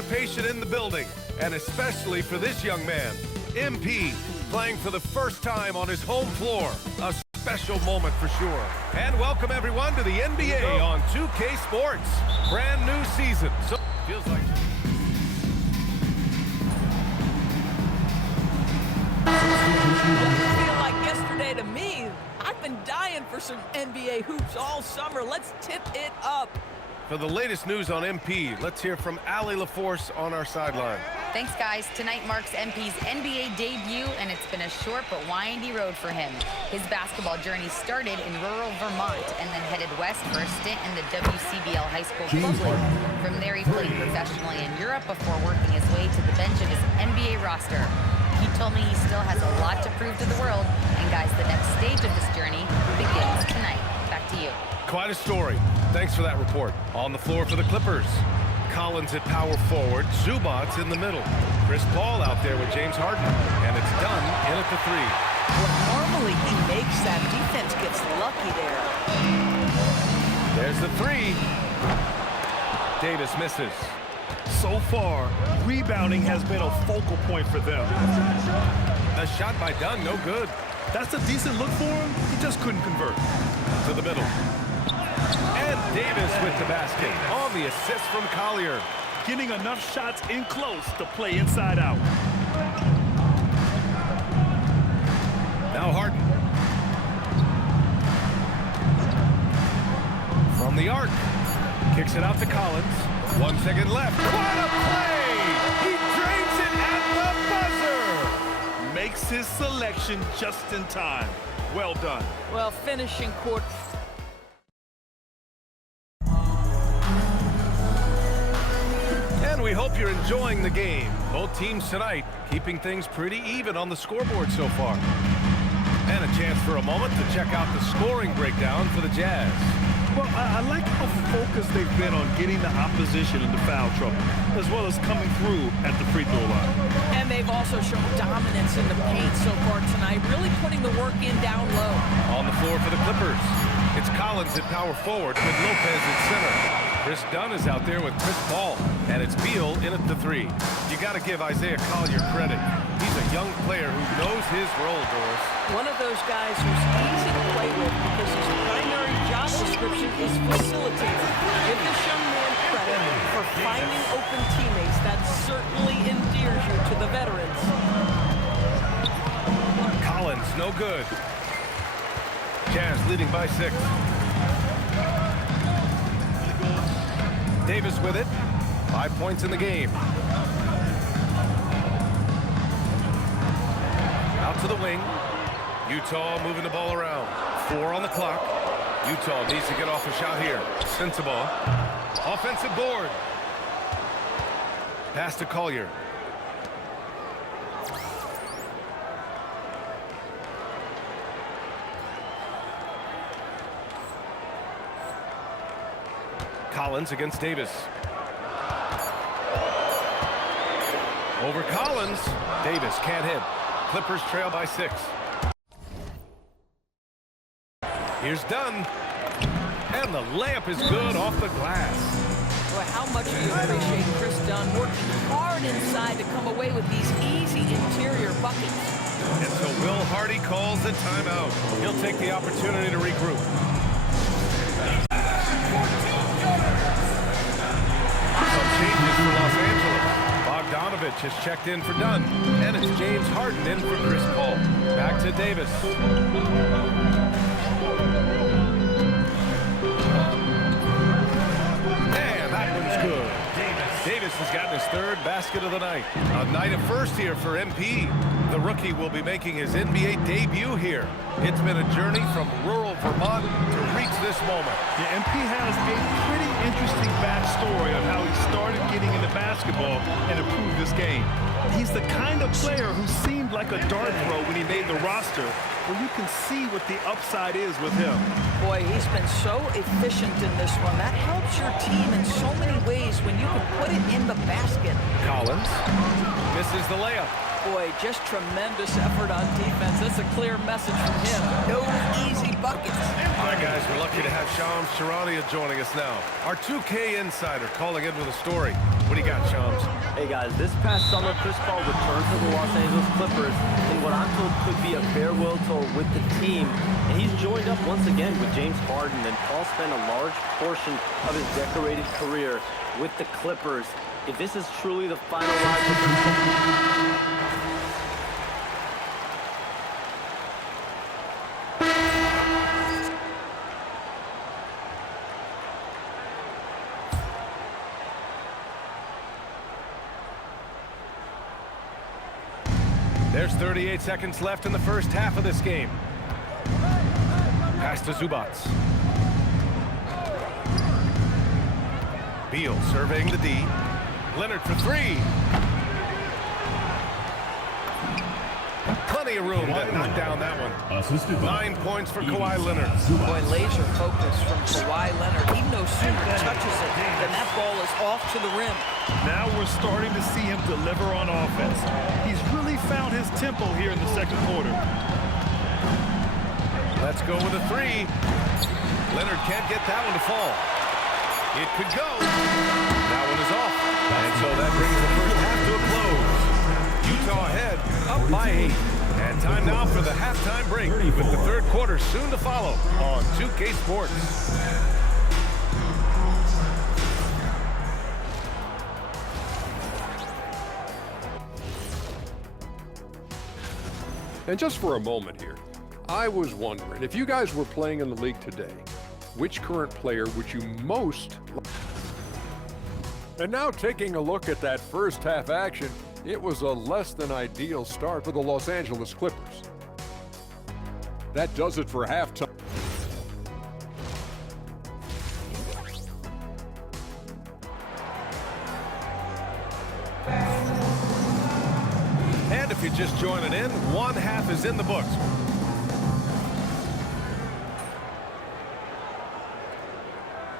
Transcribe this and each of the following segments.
anticipation in the building, and especially for this young man, MP, playing for the first time on his home floor. A special moment for sure. And welcome everyone to the NBA on 2K Sports. Brand new season. So feels like yesterday to me. I've been dying for some NBA hoops all summer. Let's tip it up. for the latest news on MP, let's hear from Allie LaForce on our sideline. Thanks, guys. Tonight marks MP's NBA debut, and it's been a short but windy road for him. His basketball journey started in rural Vermont and then headed west for a stint in the WCBL High School Club League. From there, he played professionally in Europe before working his way to the bench of his NBA roster. He told me he still has a lot to prove to the world, and guys, the next stage of this journey begins tonight. Back to you. Quite a story. Thanks for that report. On the floor for the Clippers. Collins at power forward, Zubac's in the middle. Chris Paul out there with James Harden, and it's done in at the three. Well, normally he makes that. Defense gets lucky there. There's the three. Davis misses. So far, rebounding has been a focal point for them. The shot by Dunn, no good. That's a decent look for him. He just couldn't convert. To the middle. And Davis with the basket on the assist from Collier. Getting enough shots in close to play inside out. Now Harden. From the arc. Kicks it out to Collins. 1 second left. What a play! He drains it at the buzzer! Makes his selection just in time. Well done. Well, finishing court. And we hope you're enjoying the game. Both teams tonight keeping things pretty even on the scoreboard so far. And a chance for a moment to check out the scoring breakdown for the Jazz. Well, I like how focused they've been on getting the opposition into foul trouble, as well as coming through at the free throw line. And they've also shown dominance in the paint so far tonight, really putting the work in down low. On the floor for the Clippers, it's Collins at power forward with Lopez at center. Chris Dunn is out there with Chris Paul, and it's Beal in at the three. You got to give Isaiah Collier credit. He's a young player who knows his role, Doris. One of those guys who's easy to play with because his primary job description is facilitator. Give this young man credit for finding open teammates. That certainly endears you to the veterans. Collins, no good. Jazz leading by 6. Davis with it. 5 points in the game. Out to the wing. Utah moving the ball around. 4 on the clock. Utah needs to get off a shot here. Sensabaugh. Offensive board. Pass to Collier. Collins against Davis. Over Collins. Davis can't hit. Clippers trail by 6. Here's Dunn. And the layup is good off the glass. Boy, how much do you appreciate Chris Dunn working hard inside to come away with these easy interior buckets. And so Will Hardy calls the timeout. He'll take the opportunity to regroup. Some changes for Los Angeles. Bogdanovich has checked in for Dunn. And it's James Harden in for Chris Paul. Back to Davis. Davis has gotten his 3rd basket of the night. A night of first here for MP. The rookie will be making his NBA debut here. It's been a journey from rural Vermont to reach this moment. Yeah, MP has a pretty interesting backstory on how he started getting into basketball and improved his game. He's the kind of player who seemed like a dart throw when he made the roster, where you can see what the upside is with him. Boy, he's been so efficient in this one. That helps your team in so many ways when you can put it in the basket. Collins misses the layup. Boy, just tremendous effort on defense. That's a clear message from him. No easy buckets. All right, guys, we're lucky to have Shams Charania joining us now. Our 2K insider calling in with a story. What do you got, Shams? guys, this past summer, Chris Paul returned to the Los Angeles Clippers in what I'm told could be a farewell tour with the team. And he's joined up once again with James Harden, and Paul spent a large portion of his decorated career with the Clippers. If this is truly the final ride for Chris Paul, There's 38 seconds left in the first half of this game. Pass to Zubac. Beal surveying the D. Leonard for three. Plenty of room to knock down that one. 9 points for Kawhi Leonard. Boy, laser focus from Kawhi Leonard. Even though Suter touches it, then that ball is off to the rim. Now we're starting to see him deliver on offense. He's really found his tempo here in the second quarter. Let's go with a three. Leonard can't get that one to fall. It could go. That one is off. And so that brings the first half to a close. Utah ahead, up by 8. And time now for the halftime break with the third quarter soon to follow on 2K Sports. And just for a moment here, I was wondering, if you guys were playing in the league today, which current player would you most like? And now taking a look at that first half action, it was a less than ideal start for the Los Angeles Clippers. That does it for halftime. And if you're just joining in, one half is in the books.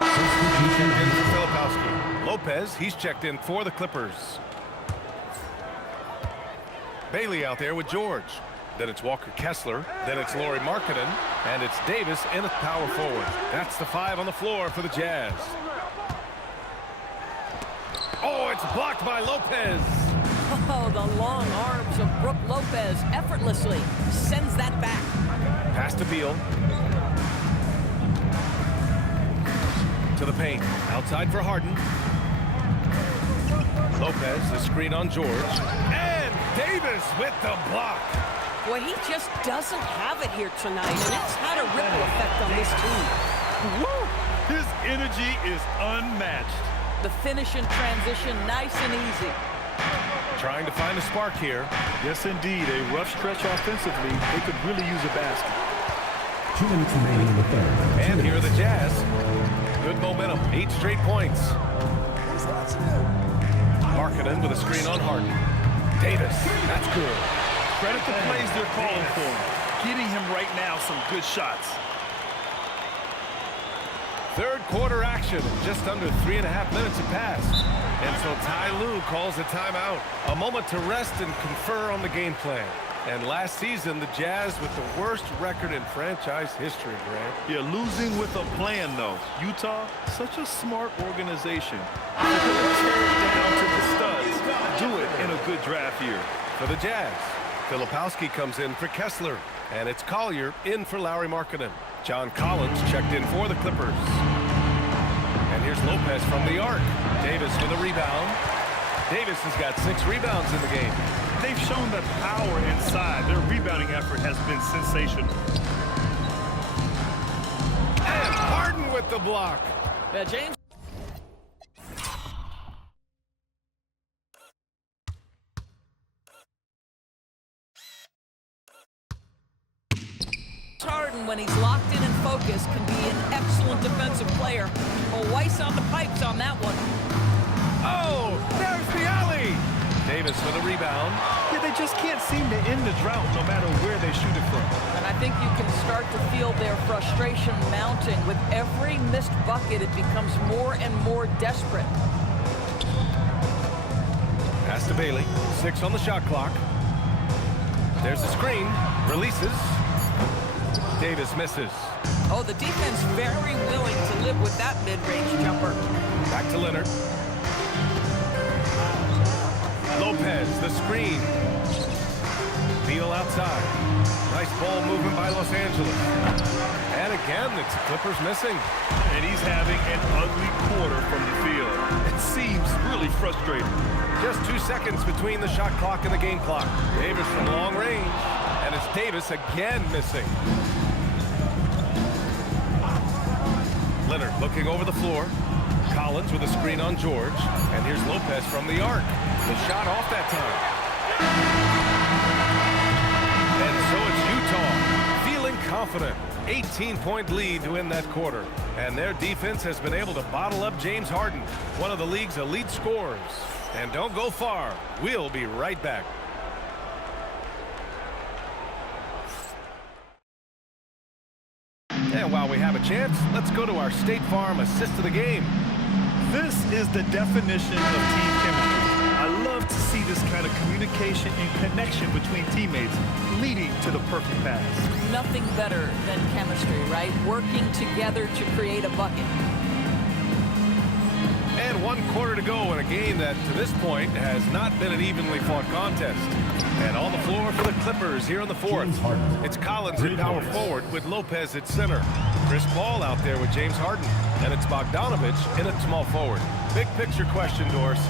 In for Filipowski. Lopez, he's checked in for the Clippers. Bailey out there with George. Then it's Walker Kessler. Then it's Lauri Markkanen. And it's Davis in at power forward. That's the 5 on the floor for the Jazz. Oh, it's blocked by Lopez. Oh, the long arms of Brook Lopez effortlessly sends that back. Pass to Beal. To the paint. Outside for Harden. Lopez, the screen on George. And Davis with the block. Boy, he just doesn't have it here tonight, and it's had a ripple effect on this team. Woo! His energy is unmatched. The finish in transition, nice and easy. Trying to find a spark here. Yes, indeed. A rough stretch offensively. They could really use a basket. 2 minutes remaining in the third. And here are the Jazz. Good momentum. 8 straight points. Markkanen with a screen on Harden. Davis. That's good. Credit the plays they're calling for him. Getting him right now some good shots. Third quarter action. Just under 3.5 minutes have passed. And so Ty Lue calls a timeout. A moment to rest and confer on the game plan. And last season, the Jazz with the worst record in franchise history, Grant. Yeah, losing with a plan, though. Utah, such a smart organization. They're going to tear it down to the studs. Do it in a good draft year. For the Jazz, Filipowski comes in for Kessler. And it's Collier in for Lauri Markkanen. John Collins checked in for the Clippers. And here's Lopez from the arc. Davis with a rebound. Davis has got 6 rebounds in the game. They've shown that power inside. Their rebounding effort has been sensational. And Harden with the block. Yeah, James. Harden, when he's locked in and focused, can be an excellent defensive player. Well, Weiss on the pipes on that one. Oh, there's the alley. Davis with a rebound. Yeah, they just can't seem to end the drought no matter where they shoot it from. And I think you can start to feel their frustration mounting. With every missed bucket, it becomes more and more desperate. Pass to Bailey. 6 on the shot clock. There's the screen. Releases. Davis misses. Oh, the defense very willing to live with that mid-range jumper. Back to Leonard. screen. Beal outside. Nice ball movement by Los Angeles. And again, it's the Clippers missing. And he's having an ugly quarter from the field. It seems really frustrating. Just 2 seconds between the shot clock and the game clock. Davis from long range. And it's Davis again missing. Leonard looking over the floor. Collins with a screen on George. And here's Lopez from the arc. The shot off that time. And so it's Utah feeling confident. 18-point lead to win that quarter. And their defense has been able to bottle up James Harden, one of the league's elite scorers. And don't go far. We'll be right back. And while we have a chance, let's go to our State Farm assist of the game. This is the definition of team chemistry. I love to see this kind of communication and connection between teammates leading to the perfect pass. Nothing better than chemistry, right? Working together to create a bucket. And 1 quarter to go in a game that, to this point, has not been an evenly fought contest. And on the floor for the Clippers here in the fourth. It's Collins at power forward with Lopez at center. Chris Paul out there with James Harden. And it's Bogdanovich in at small forward. Big picture question, Doris.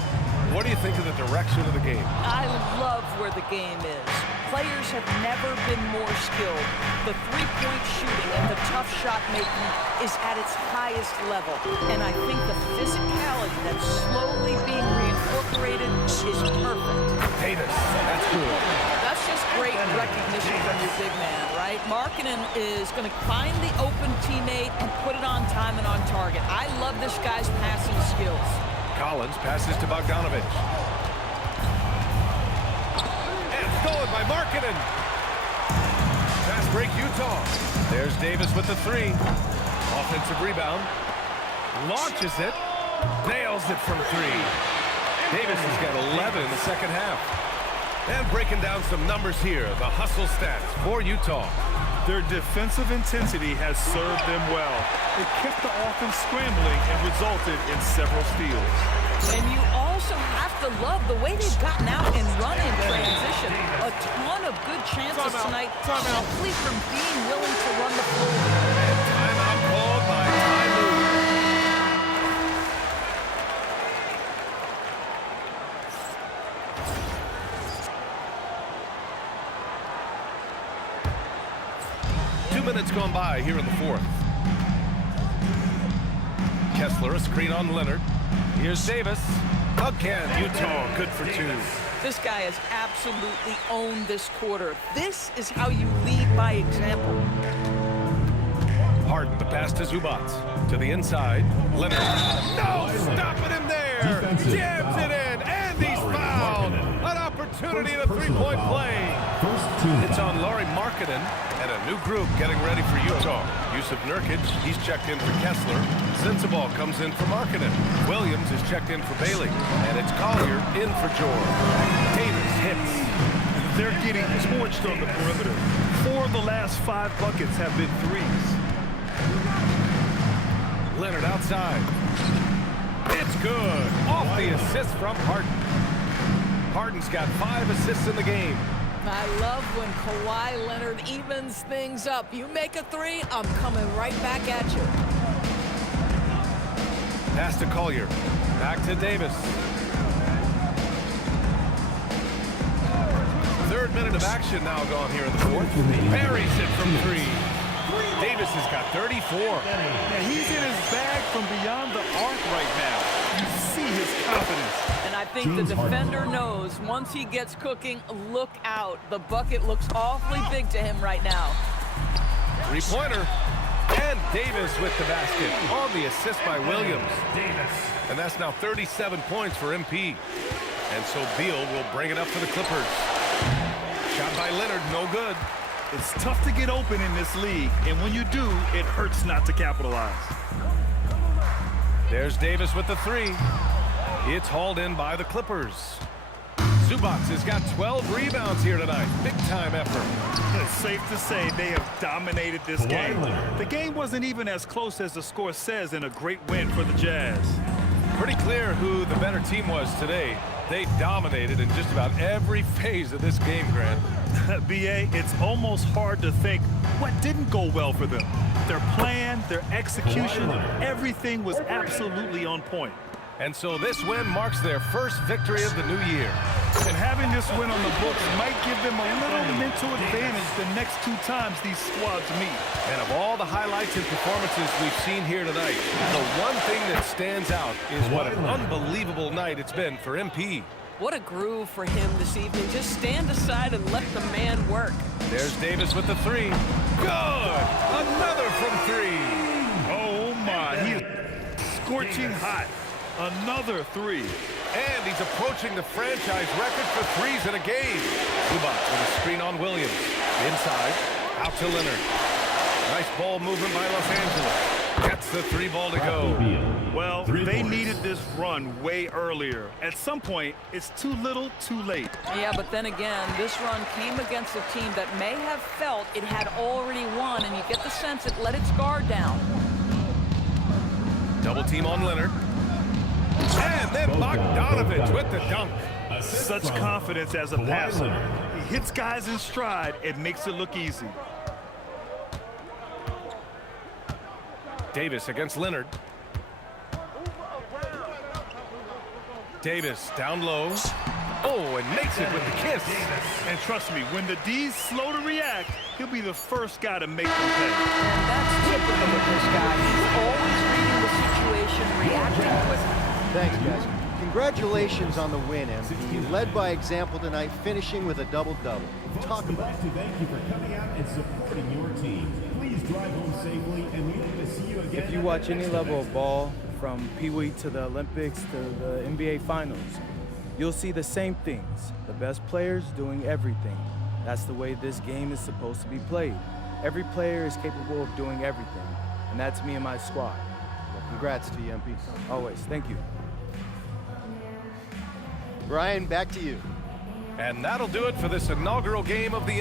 What do you think of the direction of the game? I love where the game is. Players have never been more skilled. The three-point shooting and the tough shot making is at its highest level. And I think the physicality that's slowly being reincorporated is perfect. Davis, that's good. That's just great recognition from your big man, right? Markkanen is going to find the open teammate and put it on time and on target. I love this guy's passing skills. Collins passes to Bogdanovich. And stolen by Markkanen. Fast break Utah. There's Davis with the three. Offensive rebound. Launches it. Nails it from three. Davis has got 11 in the second half. And breaking down some numbers here, the hustle stats for Utah. Their defensive intensity has served them well. It kept the offense scrambling and resulted in several steals. And you also have to love the way they've gotten out and run in transition. A ton of good chances tonight simply from being willing to run the floor. And timeout called by Ty Lue. Minutes gone by here in the fourth. Kessler, a screen on Leonard. Here's Davis. Again, Utah good for two. This guy has absolutely owned this quarter. This is how you lead by example. Harden, the pass to Zubac. To the inside. Leonard. No! Stopping him there! Jams it in! And he's fouled! An opportunity in a three-point play. It's on Lauri Markkanen. And a new group getting ready for Utah. Yusuf Nurkic, he's checked in for Kessler. Sensabaugh comes in for Markkanen. Williams is checked in for Bailey. And it's Collier in for George. Davis hits. They're getting torched on the perimeter. 4 of the last 5 buckets have been threes. Leonard outside. It's good. Off the assist from Harden. Harden's got 5 assists in the game. I love when Kawhi Leonard evens things up. You make a three, I'm coming right back at you. Pass to Collier. Back to Davis. 3rd minute of action now gone here in the fourth. Buries it from 3. Davis has got 34. Yeah, he's in his bag from beyond the arc right now. You see his confidence. And I think the defender knows once he gets cooking, look out. The bucket looks awfully big to him right now. 3-pointer. And Davis with the basket on the assist by Williams. And that's now 37 points for MP. And so Beal will bring it up for the Clippers. Shot by Leonard, no good. It's tough to get open in this league, and when you do, it hurts not to capitalize. There's Davis with the 3. It's hauled in by the Clippers. Zubac has got 12 rebounds here tonight. Big-time effort. It's safe to say they have dominated this game. The game wasn't even as close as the score says in a great win for the Jazz. Pretty clear who the better team was today. They dominated in just about every phase of this game, Grant. BA, it's almost hard to think what didn't go well for them. Their plan, their execution, everything was absolutely on point. And so this win marks their first victory of the new year. And having this win on the books might give them a little mental advantage the next 2 times these squads meet. And of all the highlights and performances we've seen here tonight, the one thing that stands out is what an unbelievable night it's been for MP. What a groove for him this evening. Just stand aside and let the man work. There's Davis with the 3. Good! Another from 3. Oh my, he is scorching hot. Another 3. And he's approaching the franchise record for 3s in a game. Zubac with a screen on Williams. Inside, out to Leonard. Nice ball movement by Los Angeles. Gets the 3 ball to go. Well, they needed this run way earlier. At some point, it's too little, too late. Yeah, but then again, this run came against a team that may have felt it had already won, and you get the sense it let its guard down. Double team on Leonard. And then Bogdanovich with the dunk. Such confidence as a passer. He hits guys in stride. It makes it look easy. Davis against Leonard. Davis down low. Oh, and makes it with the kiss. And trust me, when the D's slow to react, he'll be the first guy to make them pay. And that's typical with this guy. He's always reading the situation, reacting quickly. Thanks, guys. Congratulations on the win, MP. You led by example tonight, finishing with a double-double. Talk about it. Thank you for coming out and supporting your team. Please drive home safely, and we hope to see you again. If you watch any level of ball, from Pee Wee to the Olympics to the NBA Finals, you'll see the same things. The best players doing everything. That's the way this game is supposed to be played. Every player is capable of doing everything, and that's me and my squad. Well, congrats to you, MP. Always. Thank you. Brian, back to you. And that'll do it for this inaugural game of the